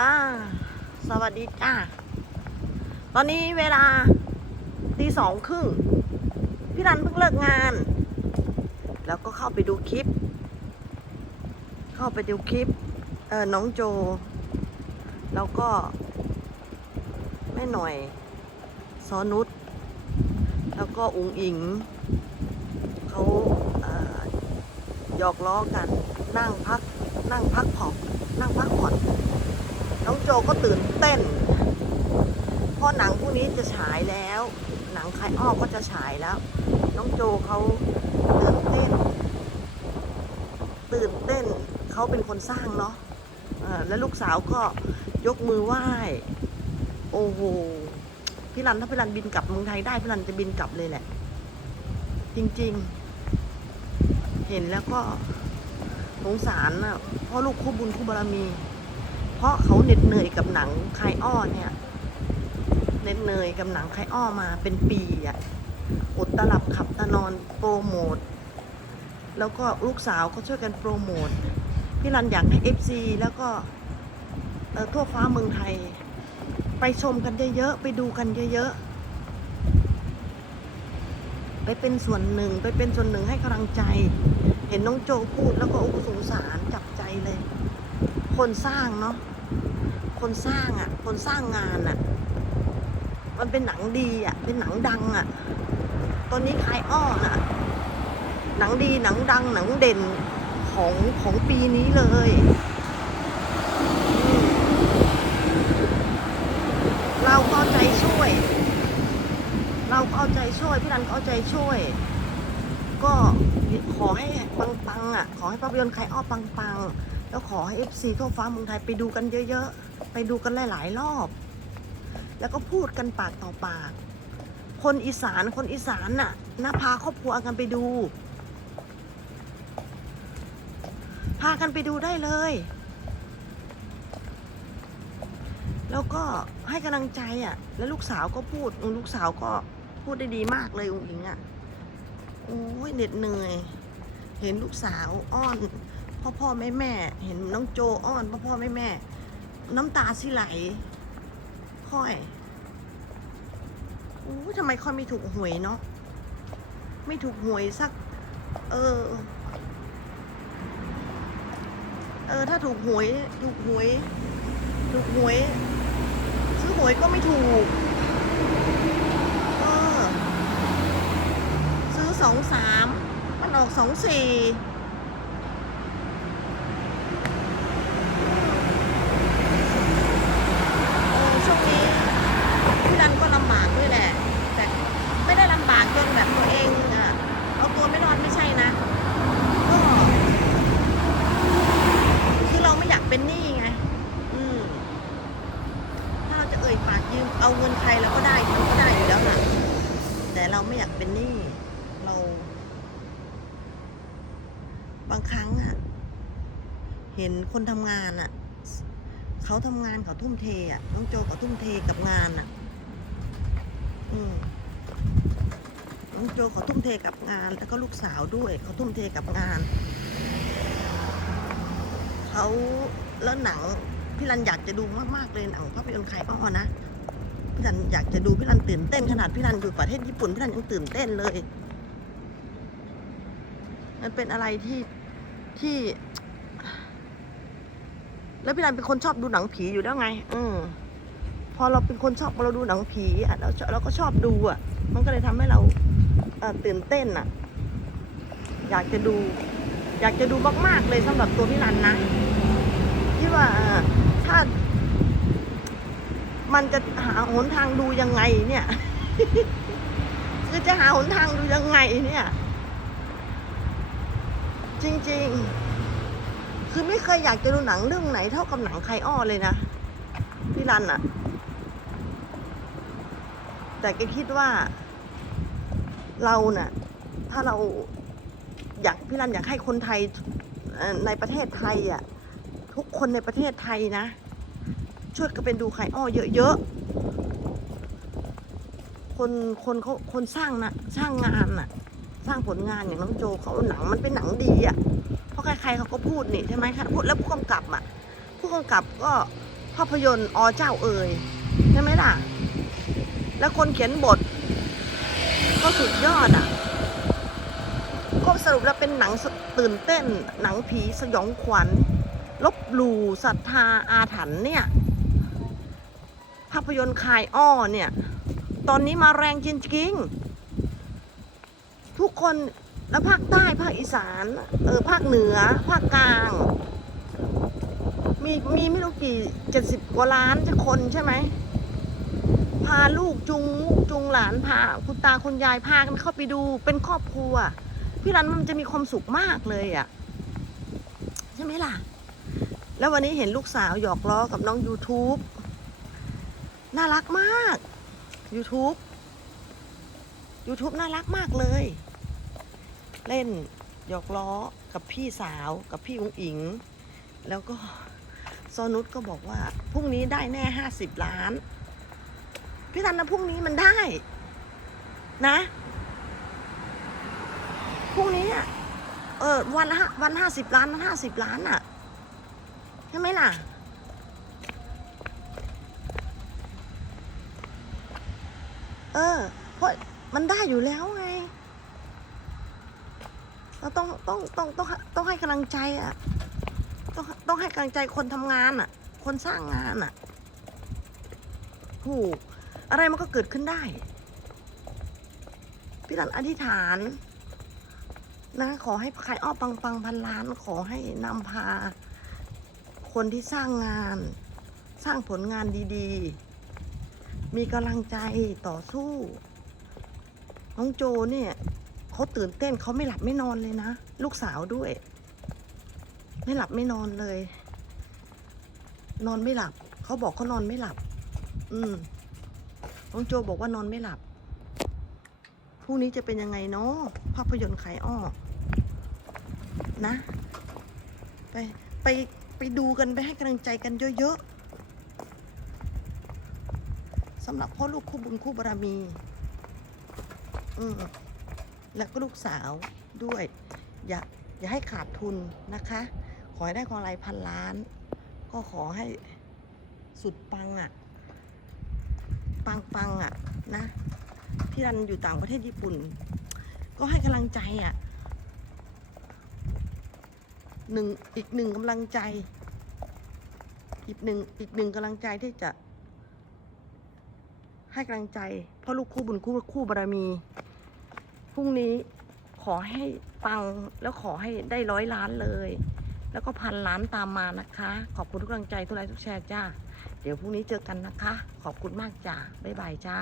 อ่า สวัสดีจ้า ตอนนี้เวลาตีสองครึ่ง พี่รันเพิ่งเลิกงาน แล้วก็เข้าไปดูคลิป เข้าไปดูคลิป เออน้องโจ แล้วก็แม่หน่อย ซอนุชแล้วก็อุงอิง เขาเออหยอกล้อกัน นั่งพัก นั่งพักผ่อนนั่งพัก น้องโจก็ตื่นเต้นเพราะหนังพวกนี้จะฉายแล้ว หนังใครอ้อก็จะฉายแล้ว น้องโจเขาตื่นเต้น ตื่นเต้นเขาเป็นคนสร้างเนาะแล้วลูกสาวก็ยกมือไหว้ โอ้โหพี่รันถ้าพี่รันบินกลับเมืองไทยได้พี่รันจะบินกลับเลยแหละ จริงๆ เห็นแล้วก็สงสารน่ะเพราะลูกคู่บุญคู่บารมี ราะเขาเหน็ดเหนื่อยกับหนังคายอ้อเนี่ยเหน็ดเหนื่อยกับหนังคายอ้อมาเป็นปีอะอดตลับขับตะนอนโปรโมทแล้วก็ลูกสาวก็ช่วยกันโปรโมทพี่รันอยากให้ FC แล้วก็ทั่วฟ้าเมืองไทย ไปชมกันเยอะๆไปดูกันเยอะๆไปเป็นส่วนหนึ่งไปเป็นส่วนหนึ่งให้กำลังใจ เห็นน้องโจพูดแล้วก็โอ้โหสงสารจับใจเลย คนสร้างเนาะ คนสร้างอะ่ะ คนสร้างงานอะ่ะ มันเป็นหนังดีอะ่ะ เป็นหนังดังอะ่ะ ตอนนี้คายอ้อน่ะ หนังดีหนังดังหนังเด่นของของปีนี้เลยเราก็เอาใจช่วย เราก็เอาใจช่วยพี่รันก็เอาใจช่วย ก็ขอให้ปังๆอะ ขอให้ภาพยนตร์ใครอ้อปังๆ แล้วขอให้ FC ทั่วฟ้าเมืองไทยไปดูกันเยอะๆ ไปดูกันหลายๆ รอบ แล้วก็พูดกันปากต่อปาก คนอีสานคนอีสานน่ะนะพาครอบครัวกันไปดู พากันไปดูได้เลย แล้วก็ให้กำลังใจอะ แล้วลูกสาวก็พูดลูกสาวก็พูดได้ดีมากเลยอุ๋งอิงอะโอ้ยเหน็ดเหนื่อย เห็นลูกสาวอ้อน พ่อพ่อแม่แม่ เห็นน้องโจอ้อนพ่อพ่อแม่แม่ น้ำตาสิไหล ค่อยโอ้ทำไมค่อยไม่ถูกหวยเนาะไม่ถูกหวยสัก เออ เออ ถ้าถูกหวย ถูกหวย ถูกหวย ซื้อหวยก็ไม่ถูก เออ ซื้อสองสามมันออกสองสี่ เออช่วงนี้พี่รันก็ลำบากด้วยแหละ แต่ไม่ได้ลำบากจนแบบตัวเองอะเอาตัวไม่รอดไม่ใช่นะ ก็คือเราไม่อยากเป็นหนี้ไง อืม ถ้าเราจะเอ่ ยืมเอาเงินใครเราก็ได้มันก็ได้อยู่แล้วล่ะ แต่เราไม่อยากเป็นหนี้เรา บางครั้งอะเห็นคนทำงานอะเขาทำงานเขาทุ่มเทอะน้องโจเขาทุ่มเทกับงานอะอืมน้องโจเขาทุ่มเทกับงาน แล้วก็ลูกสาวด้วยเขาทุ่มเทกับงานเขาแล้วหนังพี่รันอยากจะดูมาก ๆ เลยหนังภาพยนตร์ใครอ้อนะ พี่รันอยากจะดูพี่รันตื่นเต้นขนาดพี่รันอยู่ประเทศญี่ปุ่นพี่รันยังตื่นเต้นเลย มันเป็นอะไรที่ที่ แล้วพี่รันเป็นคนชอบดูหนังผีอยู่แล้วไง อืมพอเราเป็นคนชอบเราดูหนังผีอะเราเราก็ชอบดูอะ มันก็เลยทำให้เราอตื่นเต้นอะ อยากจะดู อยากจะดูมากๆเลยสำหรับตัวพี่รันนะที่ว่าถ้า มันจะหาหนทางดูยังไงเนี่ย คือจะหาหนทางดูยังไงเนี่ย จริงๆ คือไม่เคยอยากจะดูหนังเรื่องไหนเท่ากับหนังไคอ้อเลยนะพี่รันอะแต่แกคิดว่า เราน่ะ ถ้าเราอยากพี่รันอยากให้คนไทยเอ่อในประเทศไทยอะทุกคนในประเทศไทยนะ ช่วยกันเป็นดูไคอ้อเยอะๆ คนคนเขาคนสร้างนะสร้างงานน่ะ สร้างผลงานอย่างน้องโจเขาหนังมันเป็นหนังดีอะ เพราะใครๆเขาก็พูดนี่ใช่ไหมคะพูดแล้วผู้กำกับอะ ผู้กำกับก็ภาพยนตร์อเจ้าเอ่ยใช่ไหมล่ะ แล้วคนเขียนบท ก็สุดยอดอะก็สรุปแล้วเป็นหนังตื่นเต้น หนังผีสยองขวัญลบหลู่ศรัทธาอาถรรพ์เนี่ย ภาพยนตร์คายอ้อเนี่ย ตอนนี้มาแรงจริงๆ ทุกคนแล้วภาคใต้ภาคอีสานเออภาคเหนือ ภาคกลาง มีมีไม่รู้กี่เจ็ดสิบกว่าล้านจะคนใช่ไหม พาลูกจุงลูกจุงหลานพาคุณตาคุณยายพากันเข้าไปดูเป็นครอบครัว พี่รันมันจะมีความสุขมากเลยอะ่ะ ใช่ไหมล่ะ แล้ววันนี้เห็นลูกสาวหยอกล้อกับน้อง YouTube น่ารักมาก YouTube YouTube น่ารักมากเลย เล่นหยอกล้อกับพี่สาวกับพี่อุ๋งอิง แล้วก็โซนุชก็บอกว่าพรุ่งนี้ได้แน่ห้าสิบล้าน พี่ทันนะพรุ่งนี้มันได้ นะพรุ่งนี้เออวันละวันห้าสิบล้านห้าสิบล้านอะใช่ไหมล่ะ เออ เพราะมันได้อยู่แล้วไง เราต้องต้องต้องต้องต้องให้กำลังใจอะ ต้องต้องให้กำลังใจคนทำงานอะ คนสร้างงานอะถูกอะไรมันก็เกิดขึ้นได้ พี่รันอธิษฐานนะขอให้ใครอ้อปังปังพันล้าน ขอให้นำพา คนที่สร้างงาน สร้างผลงานดี ๆ มีกำลังใจต่อสู้ น้องโจเนี่ยเขาตื่นเต้นเขาไม่หลับไม่นอนเลยนะ ลูกสาวด้วย ไม่หลับไม่นอนเลย นอนไม่หลับ เขาบอกเขานอนไม่หลับ อืมน้องโจบอกว่านอนไม่หลับพรุ่งนี้จะเป็นยังไงเนาะภาพยนตร์ขายอ้อนะ ไปไปไปดูกันไปให้กำลังใจกันเยอะๆ สำหรับพ่อลูกคู่บุญคู่บารมี อืมแล้วก็ลูกสาวด้วย อย่าอย่าให้ขาดทุนนะคะ ขอให้ได้กำไรพันล้าน ก็ขอให้สุดปังอะ่ะ ปังปังๆอะ นะพี่รันอยู่ต่างประเทศญี่ปุ่น ก็ให้กำลังใจอะหนึ่งอีกหนึ่งกำลังใจ อีกหนึ่งอีกหนึ่งกำลังใจที่จะ ให้กำลังใจพ่อลูกคู่บุญคู่คู่บารมีพรุ่งนี้ขอให้ปังแล้วขอให้ได้ร้อยล้านเลย แล้วก็พันล้านตามมานะคะ ขอบคุณทุกกำลังใจทุกไลค์ทุกแชร์จ้า เดี๋ยวพรุ่งนี้เจอกันนะคะ ขอบคุณมากจ้าบ๊ายบายจ้า